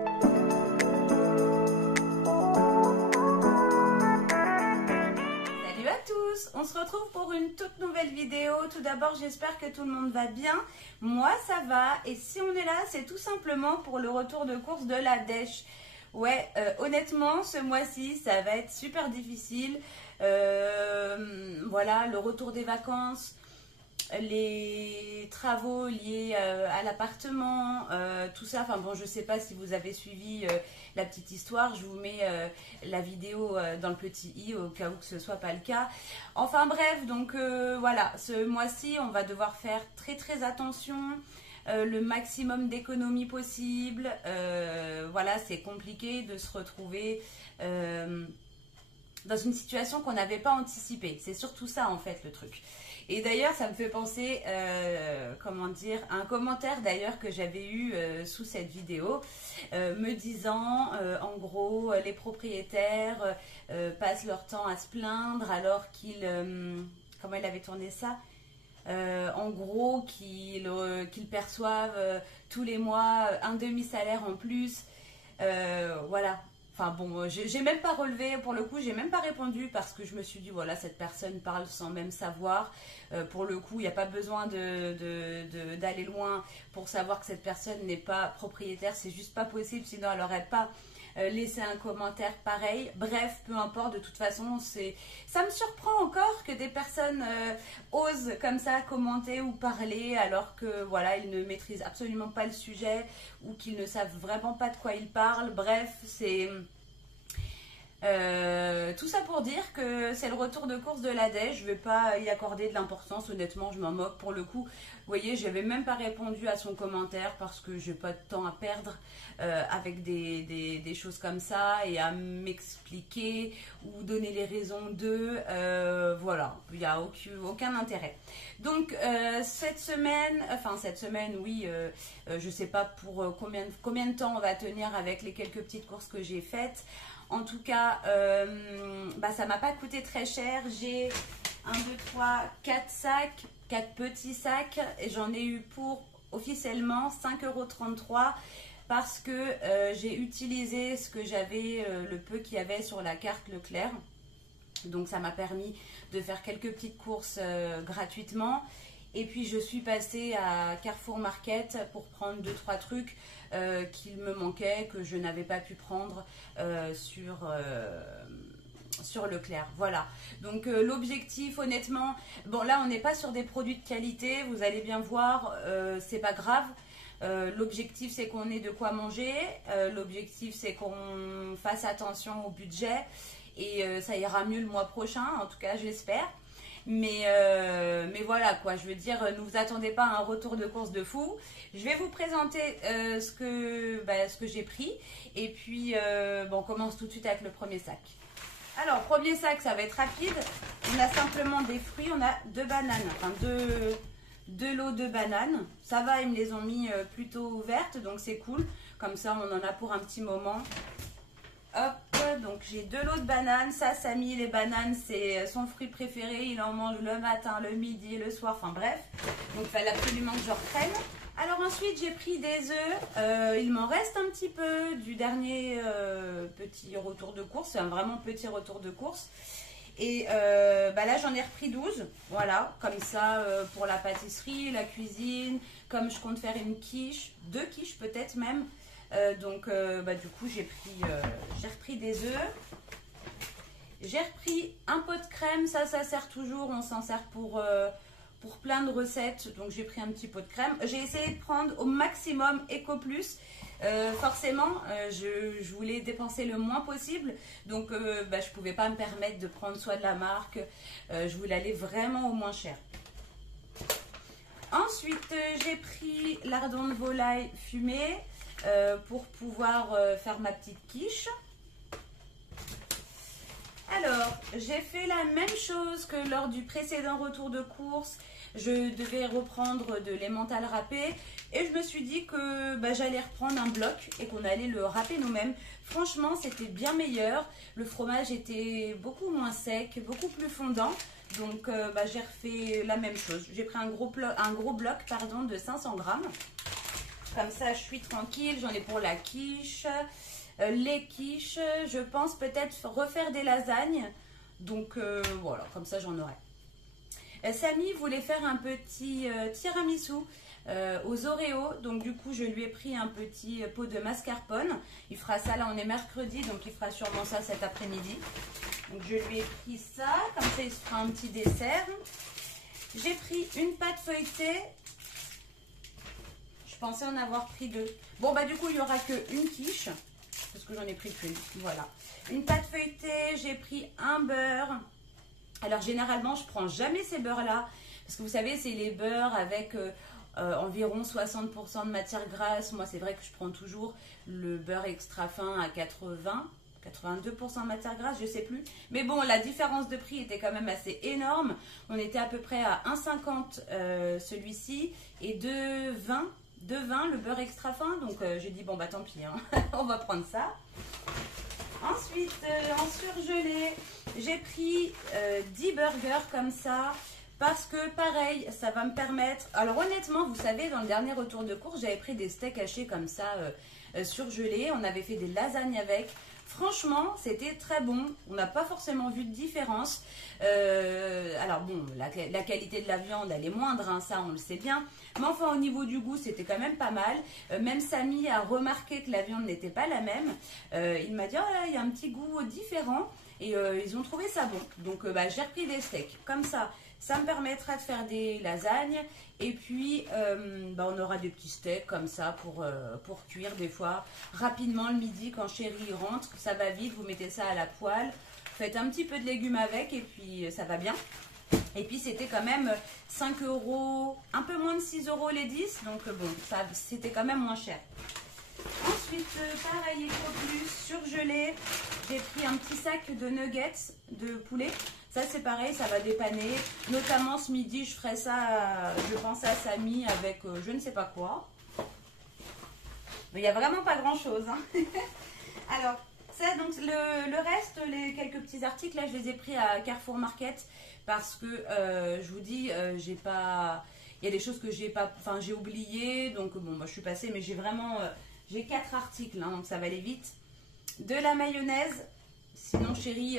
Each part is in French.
Salut à tous, on se retrouve pour une toute nouvelle vidéo. Tout d'abord, j'espère que tout le monde va bien. Moi, ça va. Et si on est là, c'est tout simplement pour le retour de course de la dèche. Ouais, honnêtement, ce mois-ci, ça va être super difficile. Voilà, le retour des vacances, les travaux liés à l'appartement, tout ça. Enfin bon, je sais pas si vous avez suivi la petite histoire. Je vous mets la vidéo dans le petit i au cas où que ce soit pas le cas. Enfin bref, donc voilà, ce mois-ci, on va devoir faire très attention. Le maximum d'économies possible. Voilà, c'est compliqué de se retrouver dans une situation qu'on n'avait pas anticipée. C'est surtout ça en fait le truc. Et d'ailleurs, ça me fait penser, comment dire, à un commentaire d'ailleurs que j'avais eu sous cette vidéo, me disant, en gros, les propriétaires passent leur temps à se plaindre alors qu'ils, comment il avait tourné ça, en gros, qu'ils perçoivent tous les mois un demi-salaire en plus. Voilà. Enfin bon, j'ai même pas relevé, pour le coup, j'ai même pas répondu parce que je me suis dit, voilà, cette personne parle sans même savoir. Pour le coup, il n'y a pas besoin d'aller loin pour savoir que cette personne n'est pas propriétaire. C'est juste pas possible, sinon elle n'aurait pas laissé un commentaire pareil. Bref, peu importe, de toute façon, ça me surprend encore que des personnes osent comme ça commenter ou parler alors que voilà, ils ne maîtrisent absolument pas le sujet ou qu'ils ne savent vraiment pas de quoi ils parlent. Bref, c'est tout ça pour dire que c'est le retour de course de la dèche. Je ne vais pas y accorder de l'importance, honnêtement, je m'en moque pour le coup. Vous voyez, je n'avais même pas répondu à son commentaire parce que je n'ai pas de temps à perdre avec des choses comme ça et à m'expliquer ou donner les raisons d'eux. Voilà, il n'y a aucun intérêt. Donc cette semaine, oui, je ne sais pas pour combien de temps on va tenir avec les quelques petites courses que j'ai faites. En tout cas, ça m'a pas coûté très cher. J'ai 1, 2, 3, 4 sacs, 4 petits sacs. Et j'en ai eu pour officiellement 5,33 € parce que j'ai utilisé ce que j'avais, le peu qu'il y avait sur la carte Leclerc. Donc ça m'a permis de faire quelques petites courses gratuitement. Et puis je suis passée à Carrefour Market pour prendre 2-3 trucs qu'il me manquait, que je n'avais pas pu prendre sur Leclerc. Voilà. Donc l'objectif, honnêtement, bon là on n'est pas sur des produits de qualité, vous allez bien voir, c'est pas grave. L'objectif c'est qu'on ait de quoi manger, l'objectif c'est qu'on fasse attention au budget et ça ira mieux le mois prochain, en tout cas je l'espère. Mais voilà quoi, je veux dire, ne vous attendez pas à un retour de course de fou. Je vais vous présenter ce que j'ai pris. Et puis, on commence tout de suite avec le premier sac. Alors, premier sac, ça va être rapide. On a simplement des fruits, on a 2 bananes, enfin deux lots de bananes. Ça va, ils me les ont mis plutôt ouvertes, donc c'est cool. Comme ça, on en a pour un petit moment. Hop, donc j'ai 2 lots de bananes. Ça, Samy, les bananes, c'est son fruit préféré. Il en mange le matin, le midi, le soir, enfin bref. Donc il fallait absolument que je reprenne. Alors ensuite, j'ai pris des œufs. Il m'en reste un petit peu du dernier petit retour de course. C'est un vraiment petit retour de course. Et là, j'en ai repris 12. Voilà, comme ça, pour la pâtisserie, la cuisine. Comme je compte faire une quiche, 2 quiches peut-être même. Du coup j'ai repris des œufs, j'ai repris un pot de crème, ça sert toujours, on s'en sert pour plein de recettes, donc j'ai pris un petit pot de crème. J'ai essayé de prendre au maximum Eco Plus, forcément je voulais dépenser le moins possible, donc je pouvais pas me permettre de prendre soit de la marque, je voulais aller vraiment au moins cher. Ensuite j'ai pris lardon de volaille fumé, pour pouvoir faire ma petite quiche. Alors, j'ai fait la même chose que lors du précédent retour de course. Je devais reprendre de l'emmental râpé et je me suis dit que j'allais reprendre un bloc et qu'on allait le râper nous-mêmes. Franchement, c'était bien meilleur. Le fromage était beaucoup moins sec, beaucoup plus fondant. Donc, j'ai refait la même chose. J'ai pris un gros bloc de 500 grammes. Comme ça, je suis tranquille. J'en ai pour la quiche. Les quiches, je pense peut-être refaire des lasagnes. Donc voilà, comme ça j'en aurai. Samy voulait faire un petit tiramisu aux Oreos. Donc du coup, je lui ai pris un petit pot de mascarpone. Il fera ça, là on est mercredi, donc il fera sûrement ça cet après-midi. Donc je lui ai pris ça, comme ça il se fera un petit dessert. J'ai pris une pâte feuilletée. Je pensais en avoir pris 2. Bon bah du coup il n'y aura qu'une quiche. Parce que j'en ai pris qu'une. Voilà. Une pâte feuilletée, j'ai pris un beurre. Alors généralement je prends jamais ces beurres là. Parce que vous savez c'est les beurres avec environ 60% de matière grasse. Moi c'est vrai que je prends toujours le beurre extra fin à 82% de matière grasse, je sais plus. Mais bon, la différence de prix était quand même assez énorme. On était à peu près à 1,50 celui-ci et 2,20 le beurre extra fin. Donc j'ai dit bon bah tant pis, hein. On va prendre ça. Ensuite, en surgelé, j'ai pris 10 burgers comme ça. Parce que pareil, ça va me permettre... Alors honnêtement, vous savez, dans le dernier retour de course, j'avais pris des steaks hachés comme ça, surgelés. On avait fait des lasagnes avec. Franchement, c'était très bon. On n'a pas forcément vu de différence. Alors bon, la qualité de la viande, elle est moindre, hein, ça on le sait bien. Mais enfin, au niveau du goût, c'était quand même pas mal. Même Samy a remarqué que la viande n'était pas la même. Il m'a dit, oh là, il y a un petit goût différent. Et ils ont trouvé ça bon. Donc j'ai repris des steaks comme ça. Ça me permettra de faire des lasagnes. Et puis, on aura des petits steaks comme ça pour cuire des fois. Rapidement, le midi, quand chérie rentre, ça va vite. Vous mettez ça à la poêle. Faites un petit peu de légumes avec et puis ça va bien. Et puis, c'était quand même 5 €, un peu moins de 6 € les 10. Donc, bon, c'était quand même moins cher. Ensuite, pareil, plus surgelé, j'ai pris un petit sac de nuggets de poulet. Ça, c'est pareil, ça va dépanner. Notamment ce midi, je ferai ça, je pense à Samy avec je ne sais pas quoi. Mais il n'y a vraiment pas grand-chose. Hein. Alors, ça, donc, le reste, les quelques petits articles, là, je les ai pris à Carrefour Market parce que, je vous dis, j'ai pas... Il y a des choses que j'ai pas... Enfin, j'ai oublié, donc bon, moi, je suis passée, mais j'ai vraiment... J'ai 4 articles, hein, donc ça va aller vite. De la mayonnaise, sinon chérie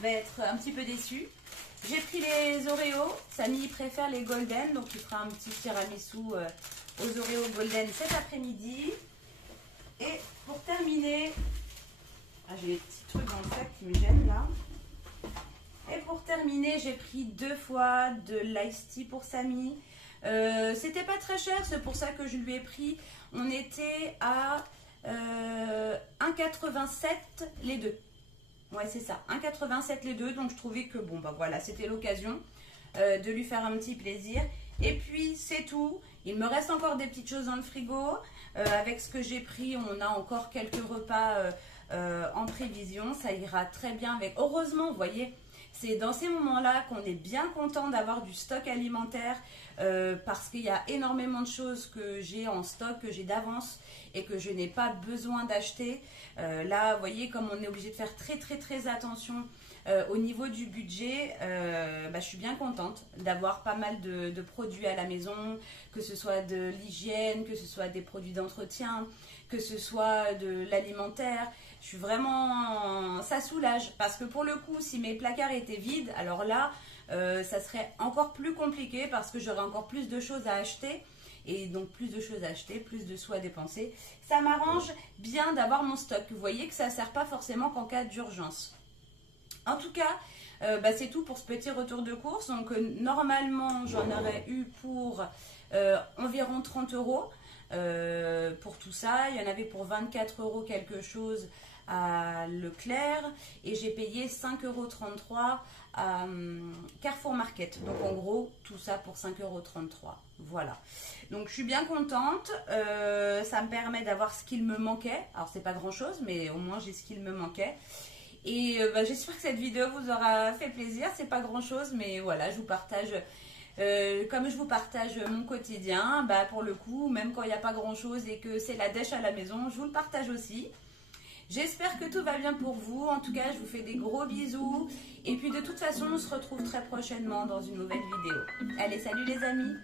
va être un petit peu déçue. J'ai pris les Oreos, Samy préfère les golden, donc il fera un petit tiramisu aux Oreos golden cet après-midi. Et pour terminer, j'ai des petits trucs dans le sac qui me gênent là. Et pour terminer, j'ai pris 2 fois de l'ice tea pour Samy. C'était pas très cher, c'est pour ça que je lui ai pris. On était à 1,87 les deux. Ouais, c'est ça, 1,87 les deux. Donc je trouvais que bon, bah voilà, c'était l'occasion de lui faire un petit plaisir. Et puis c'est tout. Il me reste encore des petites choses dans le frigo. Avec ce que j'ai pris, on a encore quelques repas en prévision. Ça ira très bien avec. Heureusement, vous voyez. C'est dans ces moments-là qu'on est bien content d'avoir du stock alimentaire parce qu'il y a énormément de choses que j'ai en stock, que j'ai d'avance et que je n'ai pas besoin d'acheter. Là, vous voyez, comme on est obligé de faire très attention au niveau du budget, je suis bien contente d'avoir pas mal de produits à la maison, que ce soit de l'hygiène, que ce soit des produits d'entretien, que ce soit de l'alimentaire. Je suis vraiment... Ça soulage parce que pour le coup, si mes placards étaient vides, alors là, ça serait encore plus compliqué parce que j'aurais encore plus de choses à acheter. Et donc plus de choses à acheter, plus de sous à dépenser. Ça m'arrange bien d'avoir mon stock. Vous voyez que ça ne sert pas forcément qu'en cas d'urgence. En tout cas, c'est tout pour ce petit retour de course. Donc normalement, j'en aurais eu pour environ 30 € pour tout ça. Il y en avait pour 24 € quelque chose à Leclerc et j'ai payé 5,33 € à Carrefour Market. Donc en gros, tout ça pour 5,33 €. Voilà. Donc je suis bien contente. Ça me permet d'avoir ce qu'il me manquait. Alors c'est pas grand chose, mais au moins j'ai ce qu'il me manquait. Et j'espère que cette vidéo vous aura fait plaisir. C'est pas grand chose, mais voilà, je vous partage. Comme je vous partage mon quotidien, pour le coup, même quand il n'y a pas grand chose et que c'est la dèche à la maison, je vous le partage aussi. J'espère que tout va bien pour vous. En tout cas, je vous fais des gros bisous. Et puis de toute façon, on se retrouve très prochainement dans une nouvelle vidéo. Allez, salut les amis!